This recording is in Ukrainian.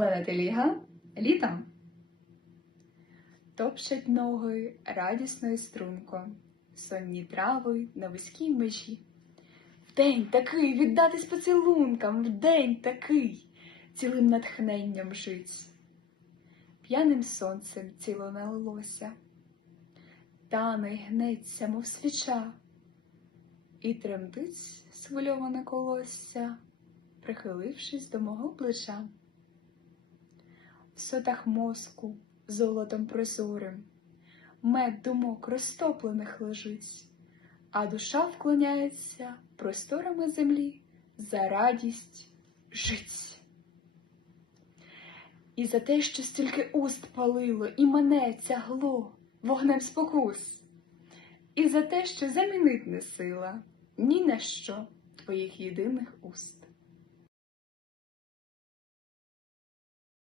Олена Теліга літом. Топчать ноги радісно і струнко, сонні трави на вузькій межі. Вдень такий віддатись поцілункам, вдень такий, цілим натхненням жить. П'яним сонцем ціло налилося, тане й гнеться, мов свіча, і тремтить схвильоване колосся, прихилившись до мого плеча. Сотах мозку золотом прозорим, мед думок розтоплених лежить, а душа вклоняється просторами землі за радість жить. І за те, що стільки уст палило, і мене тягло вогнем спокус, і за те, що замінить не сила ні на що твоїх єдиних уст.